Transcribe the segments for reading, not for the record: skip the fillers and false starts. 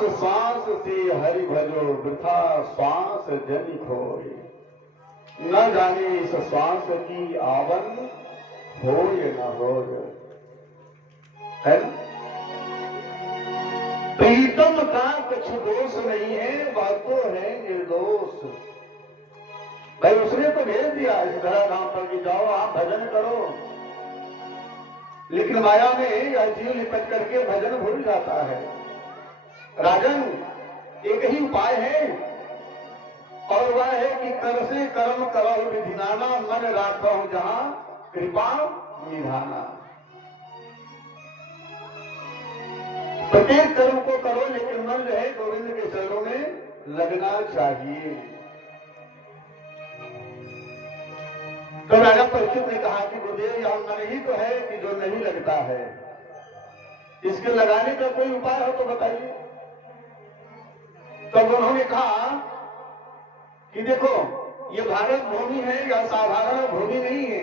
श्वास से हरि भजो वृथा श्वास जनि खोए, न जाने इस श्वास की आवन होय न होय। है ना? प्रीतम का कुछ दोष नहीं है, वह तो है निर्दोष। भाई उसने तो भेज दिया इस धराधाम पर कि जाओ आप भजन करो, लेकिन माया में यह जीव लिपट करके भजन भूल जाता है। राजन, एक ही उपाय है और वह है कि कर से कर्म करो विधिनाना, मन राखो जहां कृपा निधाना। प्रत्येक कर्म को करो लेकिन मन जो है गोविंद के चरणों में लगना चाहिए। तो राजा परीक्षित ने कहा कि गुरुदेव यह मन ही तो है कि जो नहीं लगता है, इसके लगाने का कोई उपाय हो तो बताइए। तब उन्होंने कहा कि देखो ये भारत भूमि है, यह साधारण भूमि नहीं है,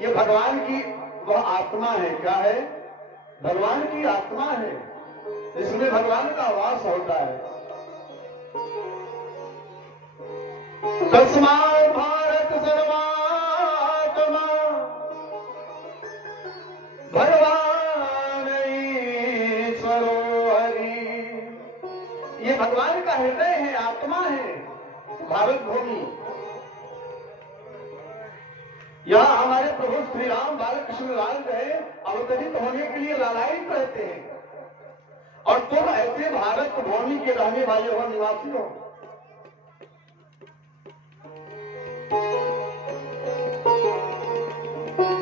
ये भगवान की वह आत्मा है। क्या है? भगवान की आत्मा है, इसमें भगवान का वास होता है। तस्मात् भारत सर्वात्मा भगवान ईश्वरो हरि। ये भगवान का हृदय है, आत्मा है भारत भूमि। यहाँ हमारे प्रभु श्री राम बालकृष्ण लाल जो है अवतरित होने के लिए लालायित रहते हैं, और तुम ऐसे भारत भूमि के रहने वाले हो, निवासी हो।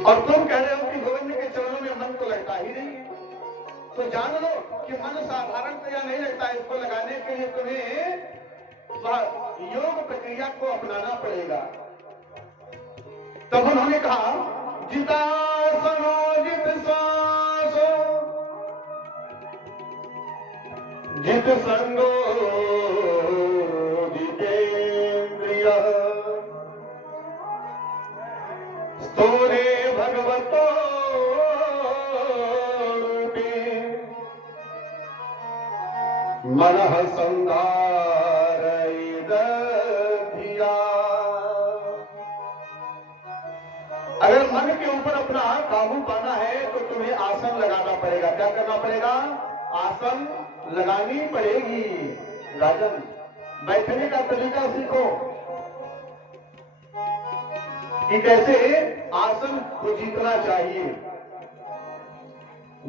और तुम कह रहे हो कि गोविंद के चरणों में मन तो लगता ही नहीं है। तो जान लो कि मन साधारणतया नहीं लगता, इसको लगाने के लिए तुम्हें योग प्रक्रिया को अपनाना पड़ेगा। तब उन्होंने कहा जितासनो जित श्वासो जित संगो जितेन्द्रिय स्तोरे भगवतो रूपे मनः संधारयेद धिया। अगर मन के ऊपर अपना काबू पाना है तो तुम्हें आसन लगाना पड़ेगा। क्या करना पड़ेगा? आसन लगानी पड़ेगी। राजन, बैठने का तरीका सीखो कि कैसे आसन को जीतना चाहिए।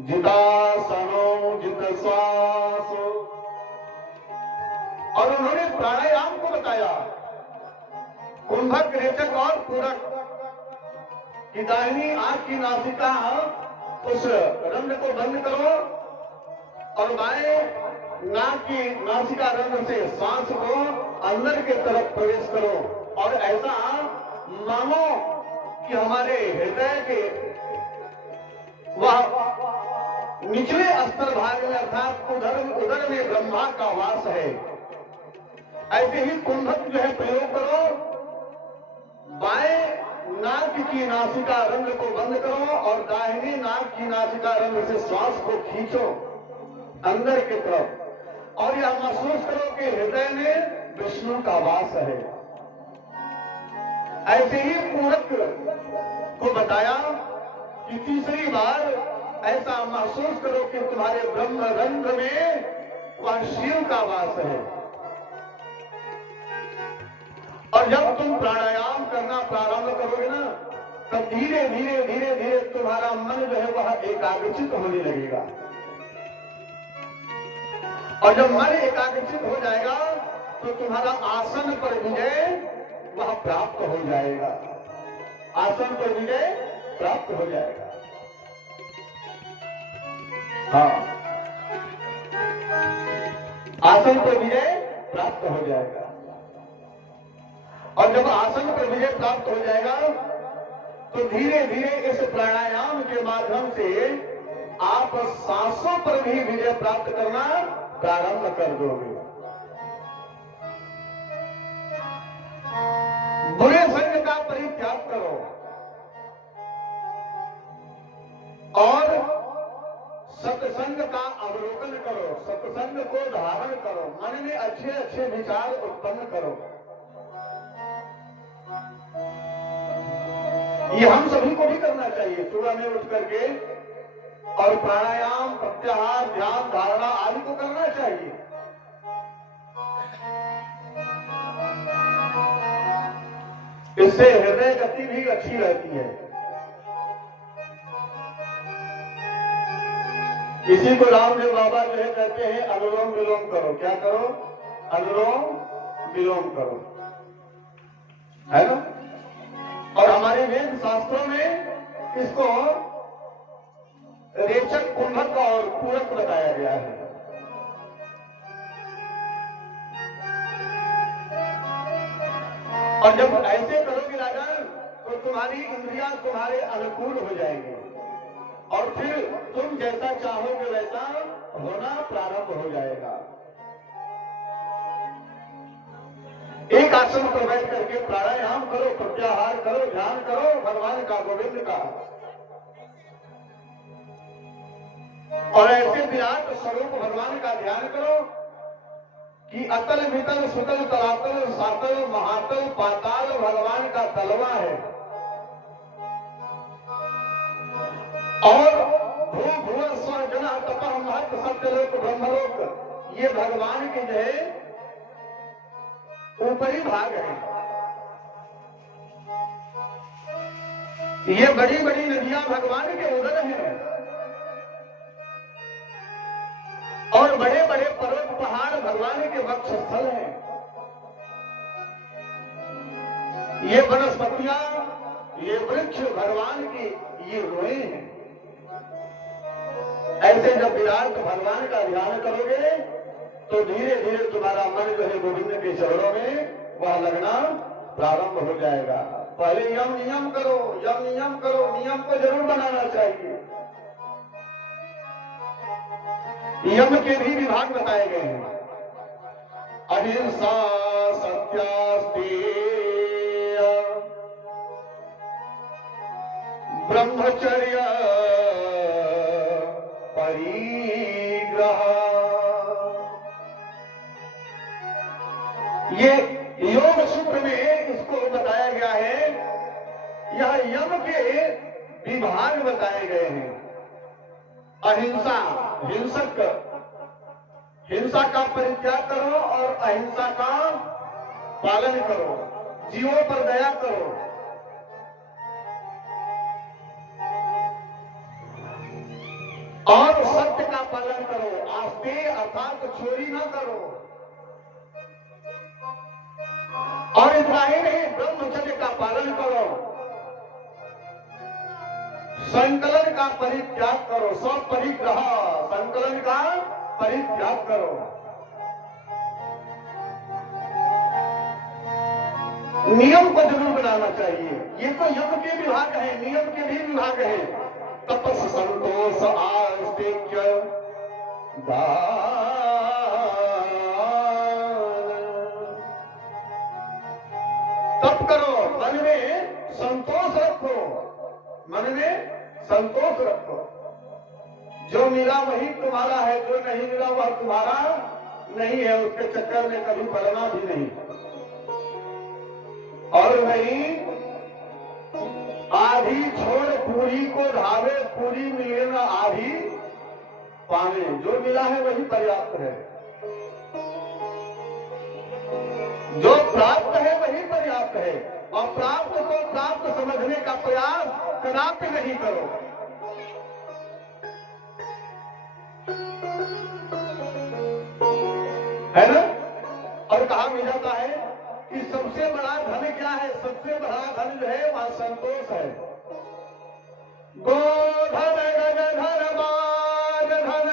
जितासनो जित श्वासो। और उन्होंने प्राणायाम को बताया, कुंभक, रेचक और पूरक। कि दाहिनी आंख की नासिका उस रंध्र को बंद करो और बाएं नाक की नासिका रंध्र से सांस को अंदर के तरफ प्रवेश करो, और ऐसा मानो कि हमारे हृदय के वह निचले स्तर भाग में अर्थात उदर में ब्रह्मा का वास है। ऐसे ही कुंभक जो है प्रयोग करो, बाएं नाक की नासिका रंध्र को बंद करो और दाहिनी नाक की नासिका रंध्र से श्वास को खींचो अंदर की तरफ, और यह महसूस करो कि हृदय में विष्णु का वास है। ऐसे ही पूरक को बताया कि तीसरी बार ऐसा महसूस करो कि तुम्हारे ब्रह्म रंध्र में वह शिव का वास है। और जब तुम प्राणायाम करना प्रारंभ करोगे ना, तब धीरे धीरे धीरे धीरे तुम्हारा मन जो है वह एकाग्रचित होने लगेगा। और जब मन एकाग्रचित हो जाएगा तो तुम्हारा आसन पर विजय वह प्राप्त हो जाएगा। आसन पर विजय प्राप्त हो जाएगा। हाँ, आसन पर विजय प्राप्त हो जाएगा। और जब आसन पर विजय प्राप्त हो जाएगा तो धीरे धीरे इस प्राणायाम के माध्यम से आप सांसों पर भी विजय प्राप्त करना प्रारंभ कर दोगे। बुरे संग का परित्याग करो और सत्संग का अवलोकन करो। सत्संग को धारण करो, मन में अच्छे अच्छे विचार उत्पन्न करो। ये हम सभी को भी करना चाहिए। सुबह में उठ करके और प्राणायाम, प्रत्याहार, ध्यान, धारणा आदि को करना चाहिए। इससे हृदय गति भी अच्छी रहती है। इसी को रामदेव बाबा जो है कहते हैं अनुलोम विलोम करो। क्या करो? अनुलोम विलोम करो, है ना। और हमारे वेद शास्त्रों में इसको रेचक, कुंभक और पूरक बताया गया है। और जब ऐसे करोगे राजन तो तुम्हारी इंद्रियां तुम्हारे अनुकूल हो जाएंगी और फिर तुम जैसा चाहोगे वैसा होना प्रारंभ हो जाएगा। एक आसन पर बैठ करके प्राणायाम करो, प्रत्याहार करो, ध्यान करो भगवान का, गोविंद का। और ऐसे विराट स्वरूप भगवान का ध्यान करो कि अतल वितल सुतल तलातल सातल महातल पाताल भगवान का तलवा है। और भू भुव स्व जना तपः महत सत्यलोक ब्रह्मलोक, ये भगवान के जो है ऊपरी भाग है। ये बड़ी बड़ी नदियां भगवान के उदर हैं और बड़े बड़े पर्वत पहाड़ भगवान के वक्षस्थल हैं। ये वनस्पतियां, ये वृक्ष भगवान की ये रोए हैं। ऐसे जब विराट भगवान का ध्यान करोगे तो धीरे धीरे तुम्हारा मन जो है गोविंद के चरणों में वह लगना प्रारंभ हो जाएगा। पहले यम नियम करो, यम नियम करो, नियम को जरूर बनाना चाहिए। यम के भी विभाग बताए गए हैं। अहिंसा, सत्यास्तेय, ब्रह्मचर्य, परिग्रह। ये योग सूत्र में इसको बताया गया है। यह यम के विभाग बताए गए हैं। अहिंसा, हिंसक, हिंसा का परित्याग करो और अहिंसा का पालन करो, जीवों पर दया करो। और सत्य का पालन करो, आस्ते अर्थात चोरी न करो। और इतना ही नहीं, ब्रह्मचर्य का पालन करो, संकलन का परित्याग करो, स्वपरिग्रह, संकलन का परित्याग करो। नियम को जरूर बनाना चाहिए। ये तो यम के विभाग है, नियम के भी विभाग है। तपस, संतोष, आस्तिक्य, दान। तप करो, मन में संतोष रखो, मन में संतोष रखो। जो मिला वही तुम्हारा है, जो नहीं मिला वह तुम्हारा नहीं है। उसके चक्कर में कभी पड़ना भी नहीं। और वही आधी छोड़ पूरी को धावे, पूरी मिले ना आधी पावे। जो मिला है वही पर्याप्त है, जो प्राप्त है वही पर्याप्त है। और प्राप्त को प्राप्त समझने का प्रयास कदापि नहीं करो। है ना। और कहा भी जाता है कि सबसे बड़ा धन क्या है? सबसे बड़ा धन जो है वह संतोष है। गोधन, गजधन, बाजधन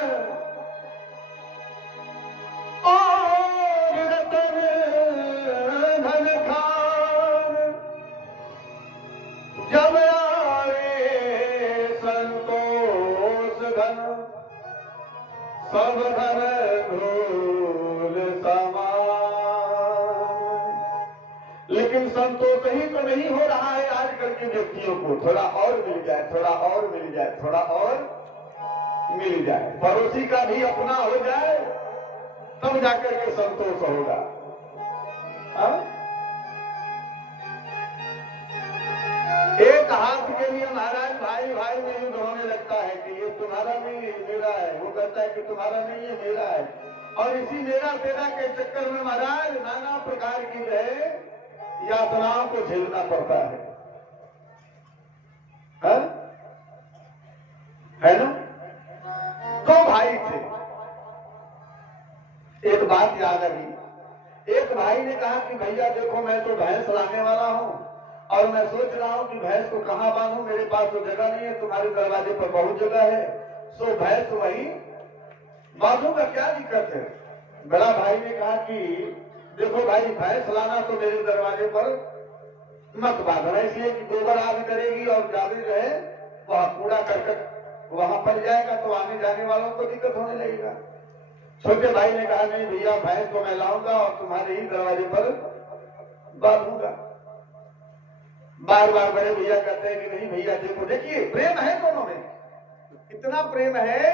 और रतन धन खान, जब आवे संतोष धन, सब धन धूल समान। लेकिन संतोष ही तो नहीं हो रहा है आजकल के व्यक्तियों को। थोड़ा और मिल जाए, थोड़ा और मिल जाए, थोड़ा और मिल जाए, पड़ोसी का भी अपना हो जाए तब जाकर के संतोष होगा। हाँ? एक हाथ के लिए महाराज भाई भाई में युद्ध होने लगता है कि ये तुम्हारा नहीं है मेरा है, वो कहता है कि तुम्हारा नहीं है मेरा है, और इसी मेरा तेरा के चक्कर में महाराज नाना प्रकार की जो है यातनाओं को झेलना पड़ता है। हा? है ना? दो भाई थे, एक बात याद आई। एक भाई ने कहा कि भैया देखो मैं तो भैंस लाने वाला हूं और मैं सोच रहा हूं कि भैंस को कहां बांधूं, मेरे पास तो जगह नहीं है, तुम्हारे दरवाजे पर बहुत जगह है, सो भैंस वही बांधूंगा, क्या दिक्कत है। बड़ा भाई ने कहा कि देखो भाई भैंस लाना तो मेरे दरवाजे पर मत बांधना, इसलिए कि गोबर आदि करेगी और ज्यादा जो है वह कूड़ा करकट वहां पड़ जाएगा तो आने जाने वालों को दिक्कत होने लगेगा। छोटे भाई ने कहा नहीं भैया भैंस को मैं लाऊंगा और तुम्हारे ही दरवाजे पर बांधूंगा। बार बार बड़े भैया कहते हैं कि नहीं भैया देखो, देखिए प्रेम है दोनों में, इतना प्रेम है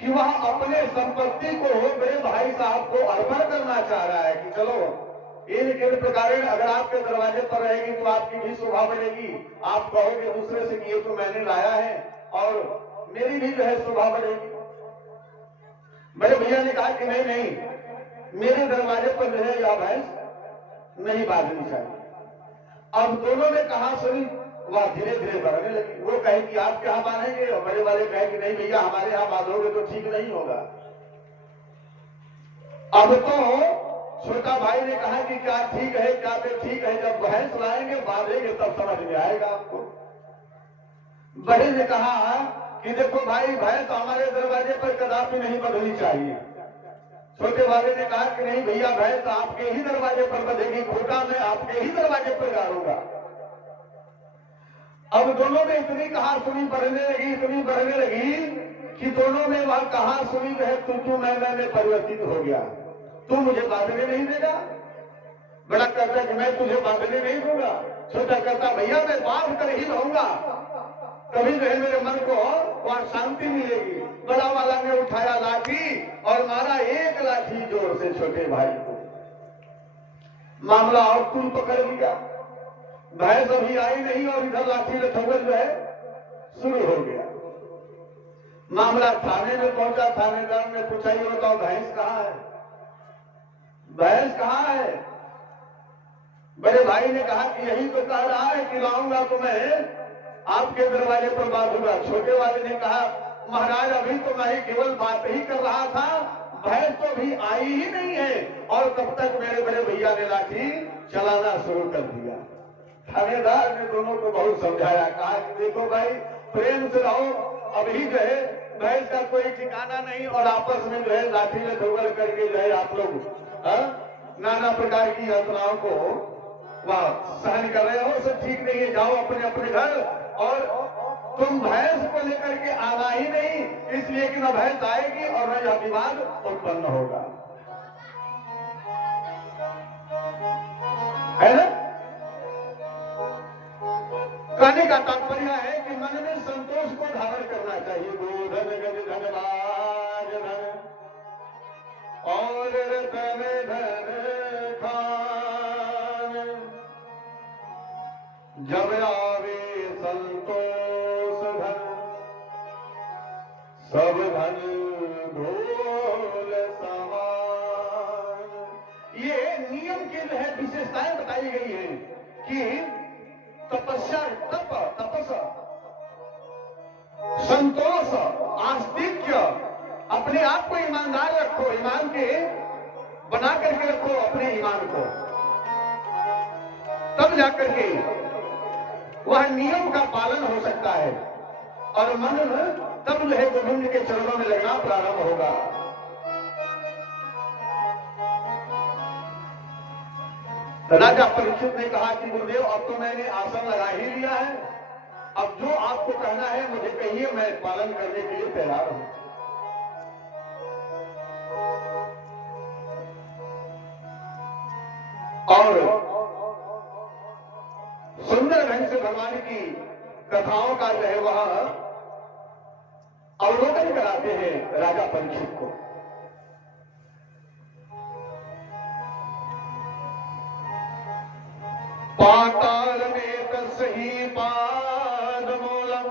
कि वह अपने संपत्ति को बड़े भाई साहब को अर्पण करना चाह रहा है कि चलो इन प्रकार अगर आपके दरवाजे पर रहेगी तो आपकी भी शोभा बढ़ेगी, आप कहोगे दूसरे से कि ये तो मैंने लाया है और मेरी भी जो है शोभा बढ़ेगी। बड़े भैया ने कहा कि नहीं नहीं मेरे दरवाजे पर जो है या भैंस नहीं बांधनी चाहिए। अब दोनों ने कहा सुनी, वह धीरे धीरे बढ़ने लगी। वो कहे कि आप क्या बांधेंगे और बड़े वाले कहे कि नहीं भैया हमारे यहां बांधोगे तो ठीक नहीं होगा। अब तो छोटा भाई ने कहा कि क्या ठीक है क्या ठीक है, जब भैंस लाएंगे बांधेंगे तब समझ में आएगा आपको। बड़े ने कहा कि देखो भाई भैंस हमारे दरवाजे पर कदापि नहीं बंधनी चाहिए। छोटे वाले ने कहा कि नहीं भैया भैंस आपके ही दरवाजे पर बंधेगी, खूंटा में आपके ही दरवाजे पर गाड़ूंगा। अब दोनों में इतनी कहा सुनी बढ़ने लगी, इतनी बढ़ने लगी कि दोनों में वह कहा सुनी जो है तू मैं में परिवर्तित हो गया। तू मुझे बांधने नहीं देगा, बड़ा कहता कि मैं तुझे बांधने नहीं दूंगा। छोटा कहता भैया मैं बांध कर ही रहूंगा, कभी जो है मेरे मन को वहां शांति मिलेगी। बड़ा वाला ने उठाया लाठी और मारा एक लाठी जोर से छोटे भाई को। मामला और कुल पकड़ लिया, भैंस अभी आई नहीं और इधर लाठी लठौल जो है शुरू हो गया। मामला थाने में पहुंचा, थानेदार ने पूछा ये बताओ भैंस कहाँ है, भैंस कहाँ है। बड़े भाई ने कहा कि यही तो कह रहा है कि लाऊंगा तो मैं आपके दरवाजे पर बांधूंगा। छोटे वाले ने कहा महाराज अभी तो मैं केवल बात ही कर रहा था, भैंस तो भी आई ही नहीं है और तब तक मेरे बड़े भैया ने लाठी चलाना शुरू कर दिया। थानेदार ने दोनों को बहुत समझाया, कहा कि देखो भाई प्रेम से रहो, अभी जो है भैंस का कोई ठिकाना नहीं और आपस में जो है लाठी में धोकर करके जो है आप लोग नाना प्रकार की यातनाओं को वह सहन कर रहे हो, सब ठीक नहीं है, जाओ अपने अपने घर। और तुम भैंस को लेकर के आना ही नहीं, इसलिए कि न भैंस आएगी और न यह विवाद उत्पन्न होगा, है ना। कहने का तात्पर्य है कि मन में संतोष को धारण करना चाहिए। गोधन गज धनबाज धन और रतन धन खान, जब आवे संतोष धन सब धन ढोल समान। ये नियम की जो है विशेषताएं बताई गई है कि तपस्या तपस संतोष आस्तिक्य, अपने आप को ईमानदार रखो, ईमान के बना करके रखो अपने ईमान को, तब जाकर के वह नियम का पालन हो सकता है और मन तब जो है गोविंद के चरणों में लगना प्रारंभ होगा। राजा परीक्षित ने कहा कि गुरुदेव अब तो मैंने आसन लगा ही लिया है, अब जो आपको कहना है मुझे कहिए, मैं पालन करने के लिए तैयार हूं। और सुंदर ढंग से भगवान की कथाओं का जो है वह अवलोकन कराते हैं राजा परीक्षित को। पाताल में तस्ही पाद मूलम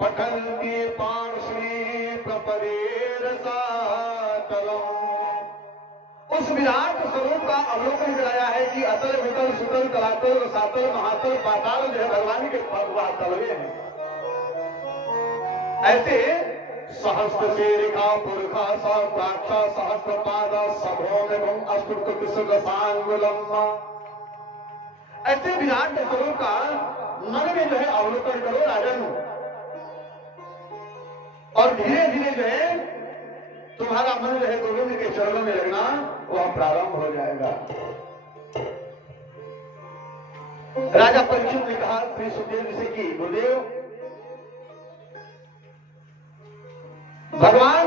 पठन्ति पार्श्वी प्रपरेर सातलम। उस विराट स्वरूप का अवलोकन कराया है कि अतल वितल सुतल तलातल रसातल महातल पाताल जो है भगवान के तलवे हैं। ऐसे सहस्त्र शेरिका पुरखा साक्षा सहस्त्र पादा सभोम अष्टुलम्मा, ऐसे विराट स्वरूप का मन में जो है अवलोकन करो राजन, और धीरे धीरे जो है तुम्हारा मन जो है गोविंद के चरणों में लगना वह प्रारंभ हो जाएगा। राजा परीक्षित ने कहा श्री सुखदेव जी से कि गुरुदेव, भगवान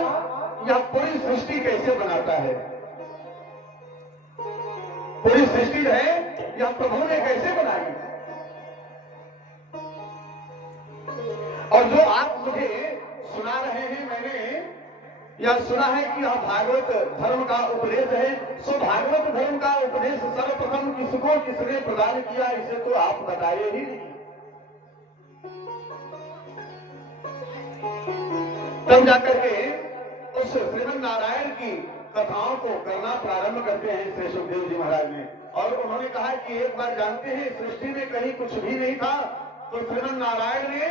यह पूरी सृष्टि कैसे बनाता है? पूरी सृष्टि जो है यह प्रभु ने कैसे बनाई? और जो आप मुझे सुना रहे हैं, मैंने यह सुना है कि यह भागवत धर्म का उपदेश है। सो भागवत धर्म का उपदेश सर्वप्रथम किसको किसने प्रदान किया, इसे तो आप बताइए ही नहीं। तब जाकर के उस श्रीमन नारायण की कथाओं को करना प्रारंभ करते हैं श्री सुखदेव जी महाराज ने। और उन्होंने कहा कि एक बार जानते हैं सृष्टि में कहीं कुछ भी नहीं था, तो श्रीमन नारायण ने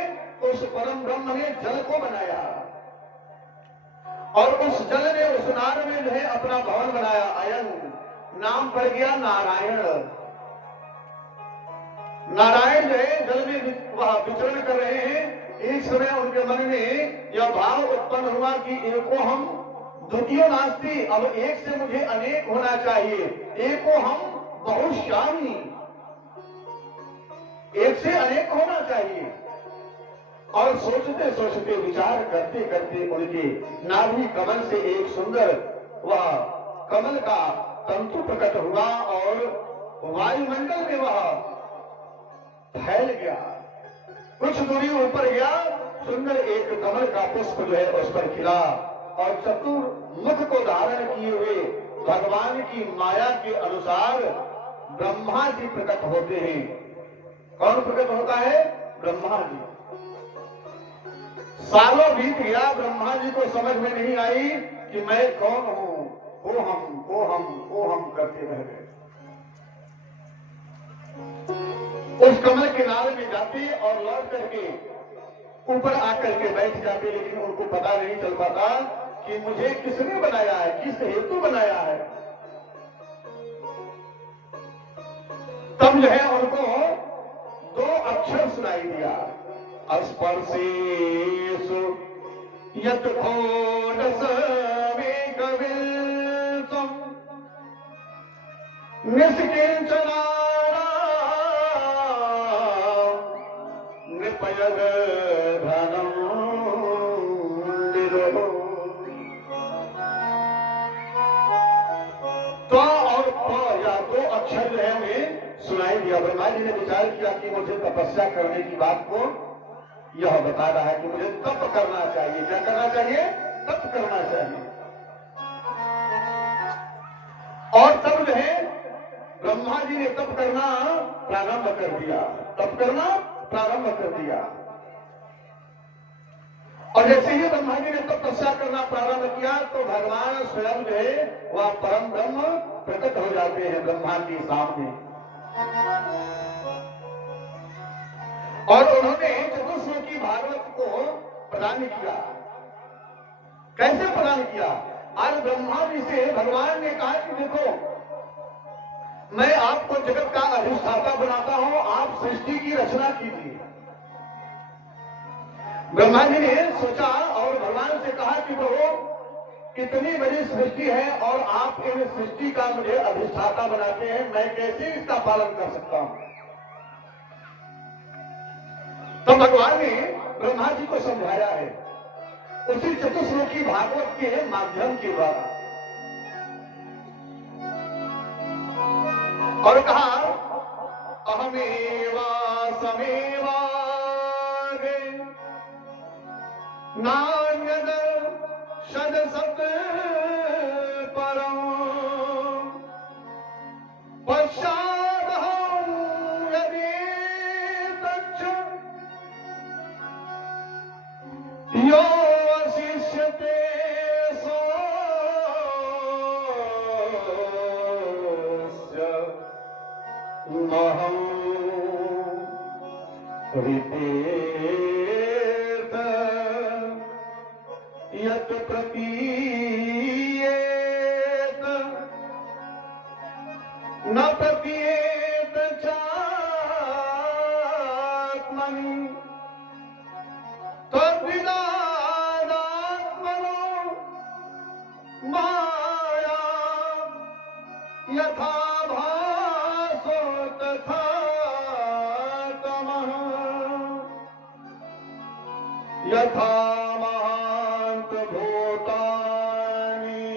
उस परम ब्रह्म ने जल को बनाया, और उस जल ने उस नार में जो है अपना भवन बनाया। अयन नाम पड़ गया नारायण। नारायण जो है जल में वह विचरण कर रहे हैं। एक समय उनके मन में यह भाव उत्पन्न हुआ कि एको हम द्वितीय नास्ति, अब एक से मुझे अनेक होना चाहिए। एको हम बहुश्यामी, एक से अनेक होना चाहिए। और सोचते सोचते विचार करते करते उनके नाभि कमल से एक सुंदर वह कमल का तंतु प्रकट हुआ और वायुमंडल में वह फैल गया। कुछ दूरी ऊपर गया, सुंदर एक कमल का पुष्प जो है उस पर खिला, और चतुर्मुख को धारण किए हुए भगवान की माया के अनुसार ब्रह्मा जी प्रकट होते हैं। कौन प्रकट होता है? ब्रह्मा जी। सालों बीत गया, ब्रह्मा जी को समझ में नहीं आई कि मैं कौन हूं। ओ हम करते रह गए। उस कमल किनारे में जाते और लौट करके ऊपर आकर के बैठ जाते, लेकिन उनको पता नहीं चल पाता कि मुझे किसने बनाया है, किस हेतु बनाया है। तब जो है उनको दो अक्षर सुनाई दिया, स्पर्शेषु यत् घोरस में कविल्तम निष्किंचना नृपयग धनम निरो। तो और प या दो अक्षर जो है उन्हें सुनाई दिया। ब्रह्मा जी ने विचार किया कि मुझे तपस्या करने की बात को यह बता रहा है कि मुझे तप करना चाहिए। क्या करना चाहिए? तप करना चाहिए। और तब जो है ब्रह्मा जी ने तप करना प्रारंभ कर दिया। तप करना प्रारंभ कर दिया। और जैसे ही ब्रह्मा जी ने तपस्या करना प्रारंभ किया तो भगवान स्वयं जो है वह परम ब्रह्म प्रकट हो जाते हैं ब्रह्मा के सामने। और उन्होंने चतुश्लोकी भागवत को प्रदान किया। कैसे प्रदान किया? आज ब्रह्मा जी से भगवान ने कहा कि देखो, मैं आपको जगत का अधिष्ठाता बनाता हूं, आप सृष्टि की रचना कीजिए। ब्रह्मा जी ने सोचा और भगवान से कहा कि प्रभु इतनी बड़ी सृष्टि है और आप इन सृष्टि का मुझे अधिष्ठाता बनाते हैं, मैं कैसे इसका पालन कर सकता हूं? तो भगवान ने ब्रह्मा जी को समझाया है उसी चतुश्लोकी भागवत के माध्यम के द्वारा, और कहा अहमेवा समेवा नान्यद शद सत परम पश्चाद स्वहं ऋतेर्थ यत् प्रतीयेत न प्रतीयेत चात्मनि तद्विदादात्मनो माया यथा भासो तथा तमः यथा महान्त भूतानि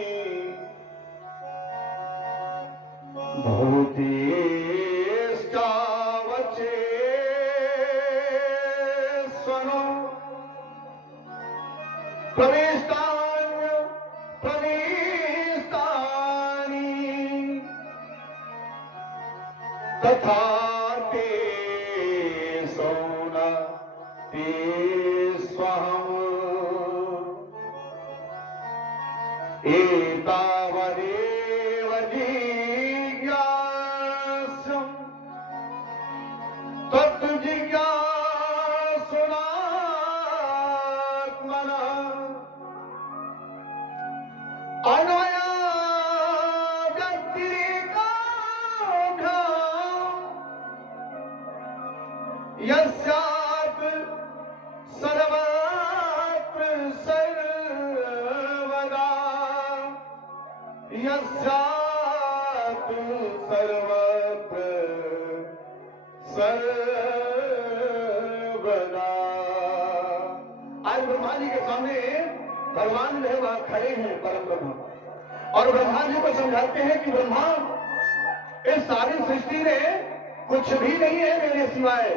भूतेश्चावचेष्वनो प्रविष्टान्य प्रविष्टानि तथा ते सौन ते स्वहम् एतावदेव जिज्ञास्यम् तत्जिज्ञासुनात्मनः अन्वया व्यतिरेकाभ्याम् यस्यात् सर्वत्र सर्वदा यस्यात् सर्वत्र सर्वदा। आज ब्रह्मा जी के सामने भगवान जो है वह खड़े हैं, परम ब्रह्म, और ब्रह्मा जी को समझाते हैं कि ब्रह्मा, इस सारी सृष्टि में कुछ भी नहीं है मेरे सिवाय।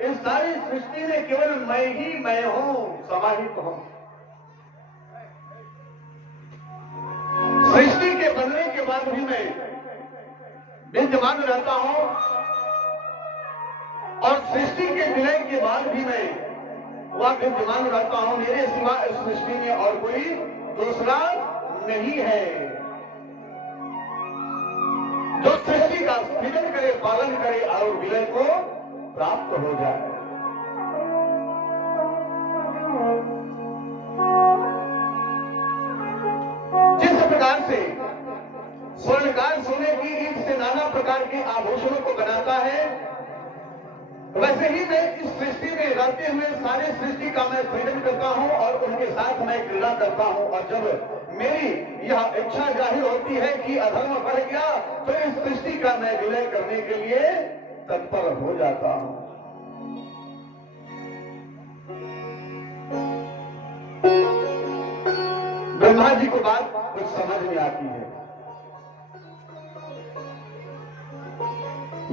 इस सारी सृष्टि में केवल मैं ही मैं हूं, समाहित हूं। सृष्टि के बनने के बाद भी मैं विद्यमान रहता हूं, और सृष्टि के विलय के बाद भी मैं वह विद्यमान रहता हूं। मेरे सिवा इस सृष्टि में और कोई दूसरा नहीं है जो सृष्टि का सृजन करे, पालन करे और विलय को प्राप्त हो जाए। जिस प्रकार से स्वर्णकार सोने की ईंट से नाना प्रकार के आभूषणों को बनाता है, वैसे ही मैं इस सृष्टि में रहते हुए सारे सृष्टि का मैं सृजन करता हूं और उनके साथ मैं क्रीड़ा करता हूं। और जब मेरी यह इच्छा जाहिर होती है कि अधर्म बढ़ गया, तो इस सृष्टि का मैं विलय करने के लिए तत्पर हो जाता हूं। ब्रह्मा जी को बात कुछ समझ में आती है।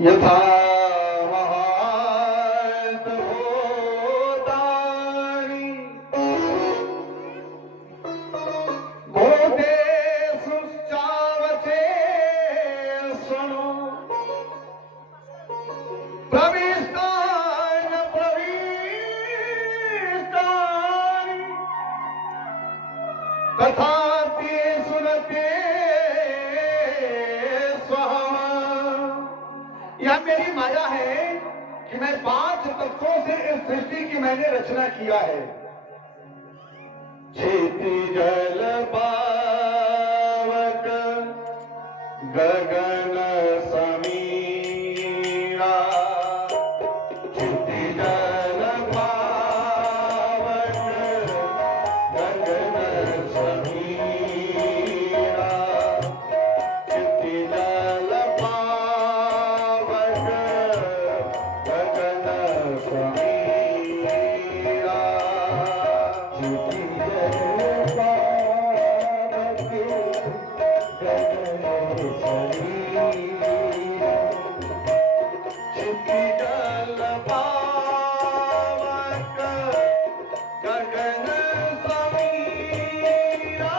यथा तथा ते सुनते स्वहम्। यह मेरी माया है कि मैं 5 तत्वों से इस सृष्टि की मैंने रचना किया है। क्षिति जल पावक गगन समीरा, क्षिति जल पावक गगन समीरा, क्षिति जल पावक गगन समीरा, क्षिति जल पावक गगन समीरा, क्षिति जल पावक गगन समीरा,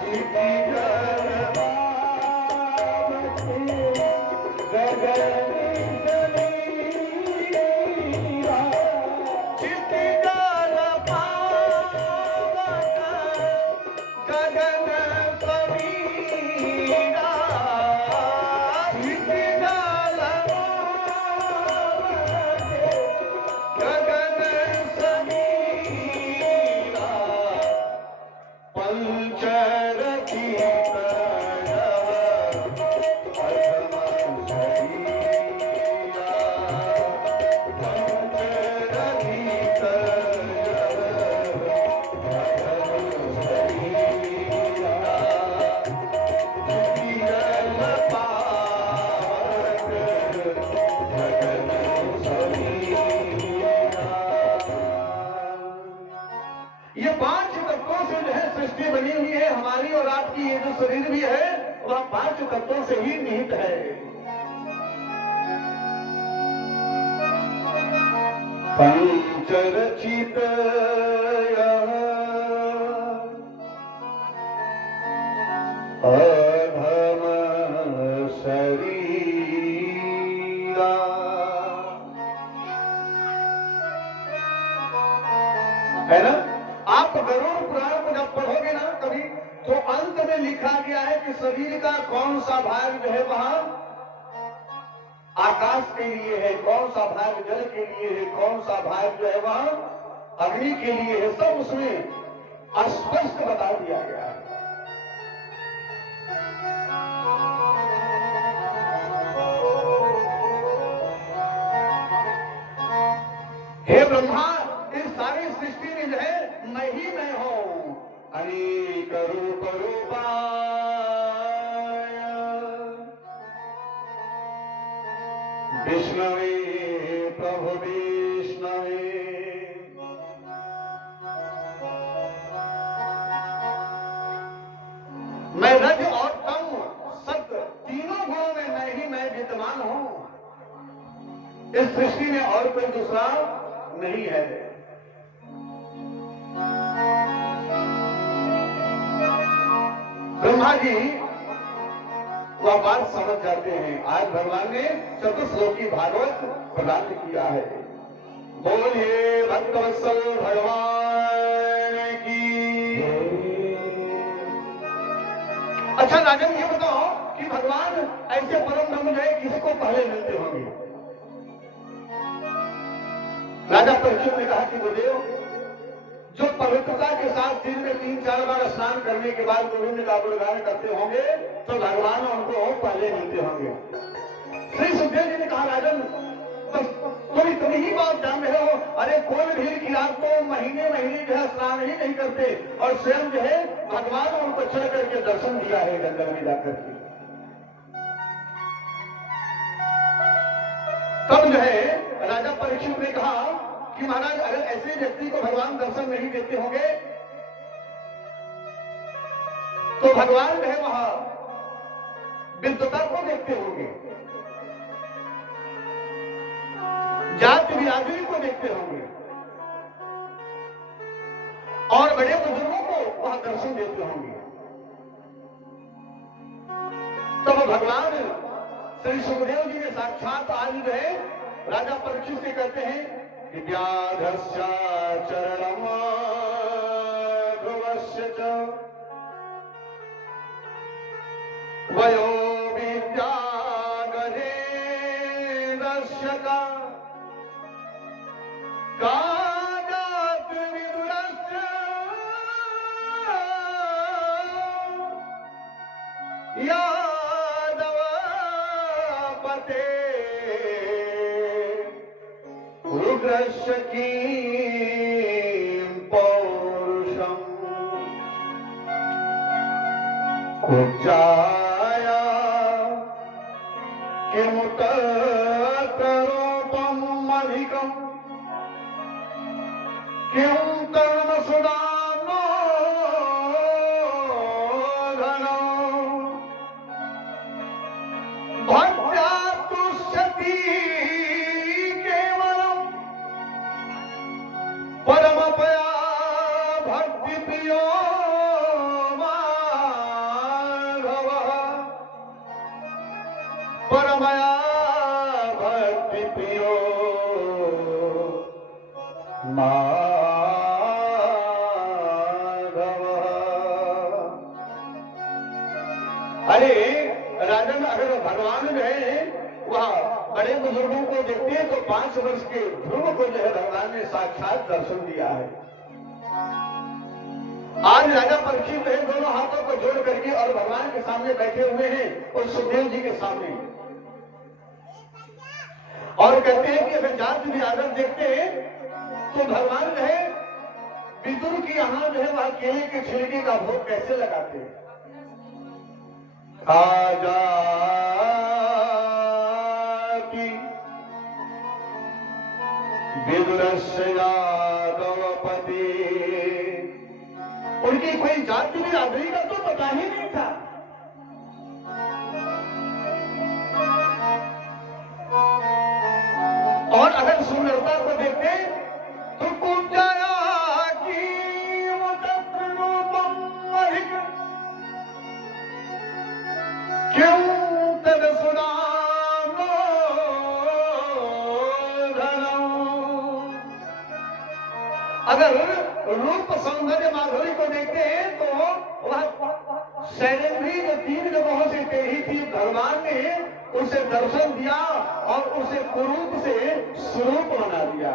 क्षिति जल पावक गगन समीरा, क्षिति जल पावक गगन समीरा, क्षिति जल पांच तत्वों से जो है सृष्टि बनी हुई है। हमारी और आपकी ये जो शरीर भी है वह पांच तत्वों से ही निहित है। पंचरचित अधम शरीरा, है ना। आप गरुड़ पुराण को जब पढ़ोगे ना कभी, तो अंत में लिखा गया है कि शरीर का कौन सा भाग जो है वहां आकाश के लिए है, कौन सा भाग जल के लिए है, कौन सा भाग जो है वहां अग्नि के लिए है, सब उसमें स्पष्ट बता दिया गया है। हे ब्रह्मा, इस सारी सृष्टि में जो है मैं ही मैं हूं। अनेक रूप रूपाय विष्णवे प्रभु विष्णवे, मैं रज और तम सत्य तीनों गुणों में मैं ही मैं विद्यमान हूं। इस सृष्टि में और कोई दूसरा नहीं है। ब्रह्मा जी वह बात समझ जाते हैं। आज भगवान ने चतुश्लोकी भागवत प्रदान किया है। बोलिए भक्तवत्सल भगवान की। अच्छा राजन, ये बताओ कि भगवान ऐसे परम ब्रह्म जो है किसको पहले मिलते होंगे? राजा परीक्षित ने कहा कि गुरुदेव, जो पवित्रता के साथ दिन में 3-4 बार स्नान करने के बाद गोविंद का गुणगान करते होंगे तो भगवान उनको पहले मिलते होंगे। श्री सुखदेव जी ने कहा राजन, बस तुम ही बात जान रहे हो। अरे कोई भीड़ की रात को महीने महीने जो है स्नान ही नहीं करते और स्वयं जो है भगवान उनको चढ़ करके दर्शन दिया है गंगा में जाकर के। तब जो है राजा परीक्षित ने कहा कि महाराज, अगर ऐसे व्यक्ति को भगवान दर्शन नहीं देते होंगे तो भगवान जो है वहां विद्वता को देखते होंगे, जाति बिरादरी को देखते होंगे और बड़े बुजुर्गों को वहां दर्शन देते होंगे। तब भगवान श्री सुखदेव जी ने साक्षात आज जो है राजा परीक्षित से कहते हैं कि व्याधस्य चरणम ध्रुवस्य च वयो विद्यागरेदस्य का काजात विदुरस्य यादव पते उग्रस्य कीं पौरुषम् कुब्जाया किमुत रूपम् अधिकम् किं कर्मसुदानो घनम् भक्त्या तुष्यति केवलम् परमपया भक्ति प्रियो माधवः परमया भक्ति प्रियो अरे राजन, अगर भगवान जो है वह बड़े बुजुर्गों को देखते हैं तो 5 वर्ष के ध्रुव को जो है भगवान ने साक्षात दर्शन दिया है। आज राजा परीक्षित है दोनों हाथों को जोड़ करके और भगवान के सामने बैठे हुए हैं और सुखदेव जी के सामने, और कहते हैं कि अगर जाति बिरादर देखते हैं तो भगवान जो है विदुर की यहां जो है वह केले के छिलके का भोग कैसे लगाते हैं। आजाति विदुरस्य यादवपति उनकी कोई जाति बिरादरी का तो पता ही नहीं था। और अगर सुंदरता को देखते तो कुंजाया की रूपम अधिक क्यों तद सुदामो धनम। अगर रूप सौंदर्य माधुरी को देखते हैं तो वह शैलेंद्री जो 3 जगहों से टेढ़ी थी, भगवान ने उसे दर्शन दिया और उसे कुरूप से स्वरूप बना दिया,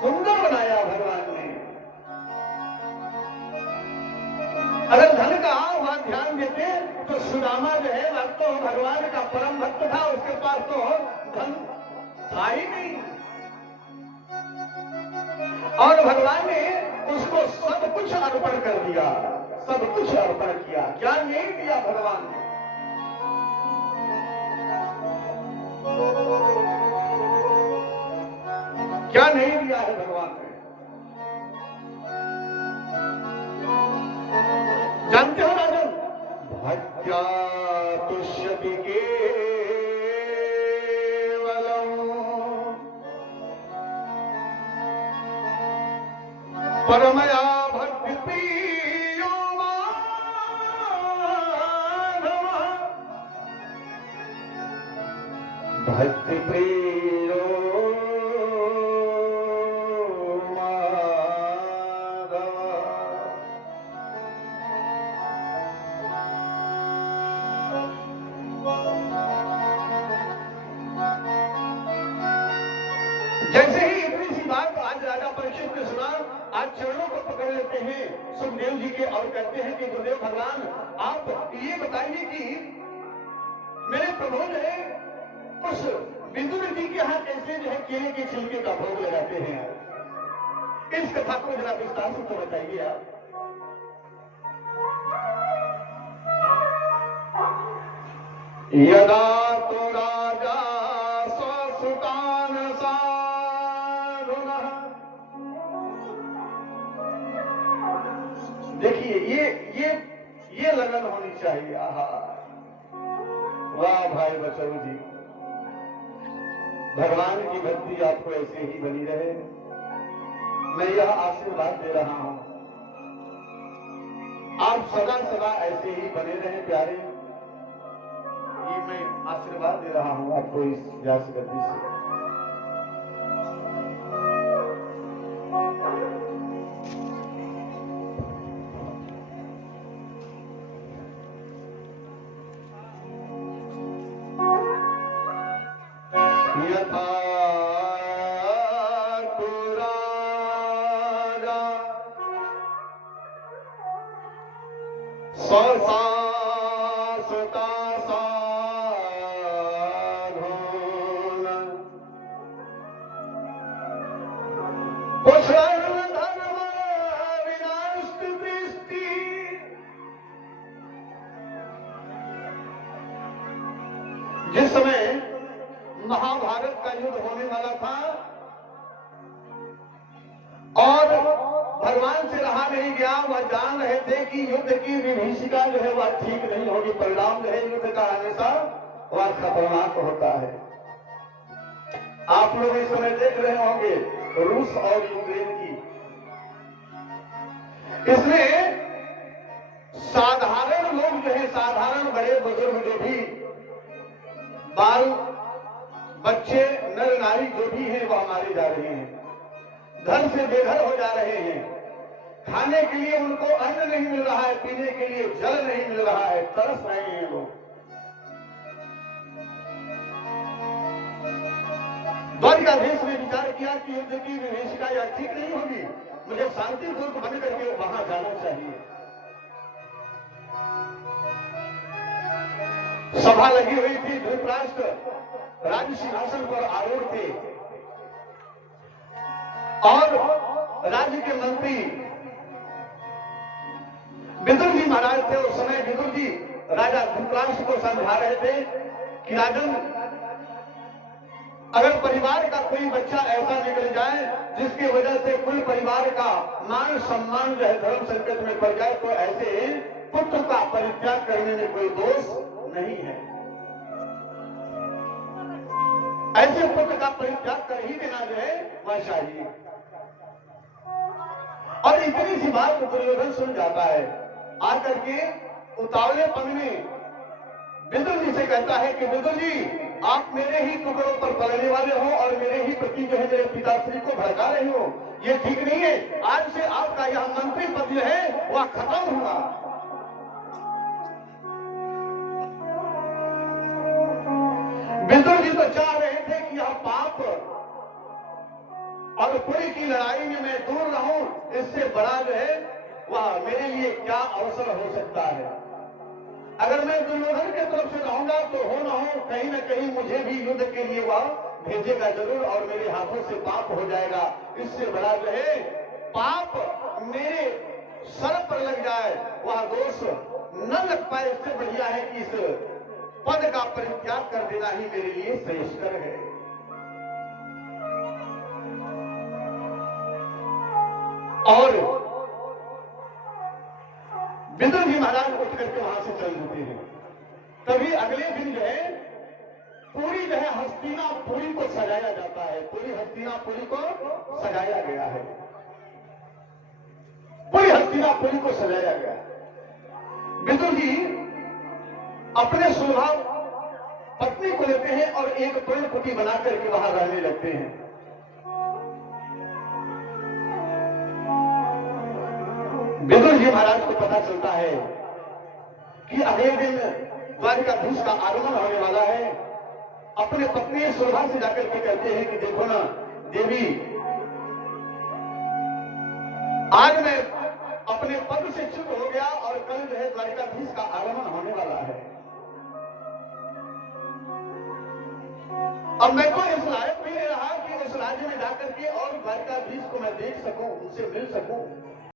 सुंदर बनाया भगवान ने। अगर धन का वह ध्यान देते तो सुदामा जो है वह तो भगवान का परम भक्त था, उसके पास तो धन था ही नहीं, और भगवान ने उसको सब कुछ अर्पण कर दिया, सब कुछ अर्पण किया। क्या नहीं दिया भगवान ने? क्या नहीं दिया है भगवान ने? जानते हो राजन, भक्त्या तुष्यति परमया भक्ति प्रियो माधव, भक्ति प्रियो माधव। जैसे ही इतनी सी बात आज राजा परीक्षित ने सुना, आज चरणों को पकड़ लेते हैं सुखदेव जी के और कहते हैं कि गुरुदेव भगवान, आप ये बताइए कि मेरे प्रभु जो है उस विदुर जी के यहाँ कैसे जो है केले के छिलके का भोग लगाते हैं। इस कथा को जरा विस्तार से तो बताइए आप। यदा तो राजा स्वसुतान साधुनः, देखिए ये लगन होनी चाहिए। आहा, वाह भाई बचरू जी, भगवान की भक्ति आपको ऐसे ही बनी रहे। मैं यह आशीर्वाद दे रहा हूं, आप सदा सदा ऐसे ही बने रहे प्यारे। ये मैं आशीर्वाद दे रहा हूं आपको इस व्यास गद्दी से। यथा राजा स्वसासुता साधून पुष्ण धर्म विनाश दृष्टि। जिस समय महाभारत का युद्ध होने वाला था और भगवान से रहा नहीं गया, वह जान रहे थे कि युद्ध की विभीषिका जो है वह ठीक नहीं होगी, परिणाम जो है युद्ध का हमेशा वह खतरनाक होता है। आप लोग इस समय देख रहे होंगे रूस और यूक्रेन की, इसमें साधारण लोग जो है, साधारण बड़े बुजुर्ग जो भी बाल बच्चे नर नारी जो भी हैं वह मारे जा रहे हैं, घर से बेघर हो जा रहे हैं, खाने के लिए उनको अन्न नहीं मिल रहा है, पीने के लिए जल नहीं मिल रहा है, तरस रहे हैं लोग। द्वारिकाधीश ने विचार किया कि युद्ध की विभीषिका या ठीक नहीं होगी, मुझे शांति दुर्ग बन करके वहां जाना चाहिए। सभा लगी हुई थी, धृतराष्ट्र राज्य सिंहासन पर आरूढ़ थे और राज्य के मंत्री विदुर जी महाराज थे। उस समय विदुर जी राजा धृतराष्ट्र को समझा रहे थे कि राजन, अगर परिवार का कोई बच्चा ऐसा निकल जाए जिसकी वजह से कुल परिवार का मान सम्मान जो है धर्म संकट में पड़ जाए, तो ऐसे पुत्र का परित्याग करने में कोई दोष नहीं है। ऐसे पुत्र का परित्याग कर ही देना जो है वह चाहिए। और इतनी सी बात दुर्योधन सुन जाता है, आकर के उतावलेपन में विदुर जी से कहता है कि विदुर जी, आप मेरे ही टुकड़ों पर पलने वाले हो और मेरे ही प्रति जो है मेरे पिताश्री को भड़का रहे हो, ये ठीक नहीं है। आज से आपका यह मंत्री पद जो है वह खत्म होगा। विदुर जी तो चाह रहे थे कि यह पाप और पुरी की लड़ाई में मैं दूर रहूं, इससे बड़ा जो है वह मेरे लिए क्या अवसर हो सकता है। अगर मैं दुर्योधन के तरफ से रहूंगा तो हो ना हो कहीं ना कहीं मुझे भी युद्ध के लिए वह भेजेगा जरूर और मेरे हाथों से पाप हो जाएगा। इससे बड़ा जो है पाप मेरे सर पर लग जाए, वह दोष न लग पाए, इससे बढ़िया है कि इस पद का परित्याग कर देना ही मेरे लिए श्रेष्ठकर है। और विदुर जी महाराज उठ करके वहां से चल देते हैं। तभी अगले दिन जो है पूरी जो है हस्तिनापुरी को सजाया जाता है। पूरी हस्तिनापुरी को सजाया गया है, पूरी हस्तिनापुरी को सजाया गया है। विदुर जी अपने स्वभाव पत्नी को लेते हैं और एक पेड़ कुटी बना करके वहां रहने लगते हैं। विदुर जी महाराज को पता चलता है कि अगले दिन द्वारिकाधीश का आगमन होने वाला है। अपने पत्नी शोभा से जाकर के कहते हैं कि देखो ना देवी, आज मैं अपने पद से च्युत हो गया और कल जो है द्वारिकाधीश का आगमन होने वाला है। अब मैं तो इस लायक भी नहीं रहा कि उस राज्य में जाकर के और द्वारिकाधीश को मैं देख सकूं, उनसे मिल सकूं।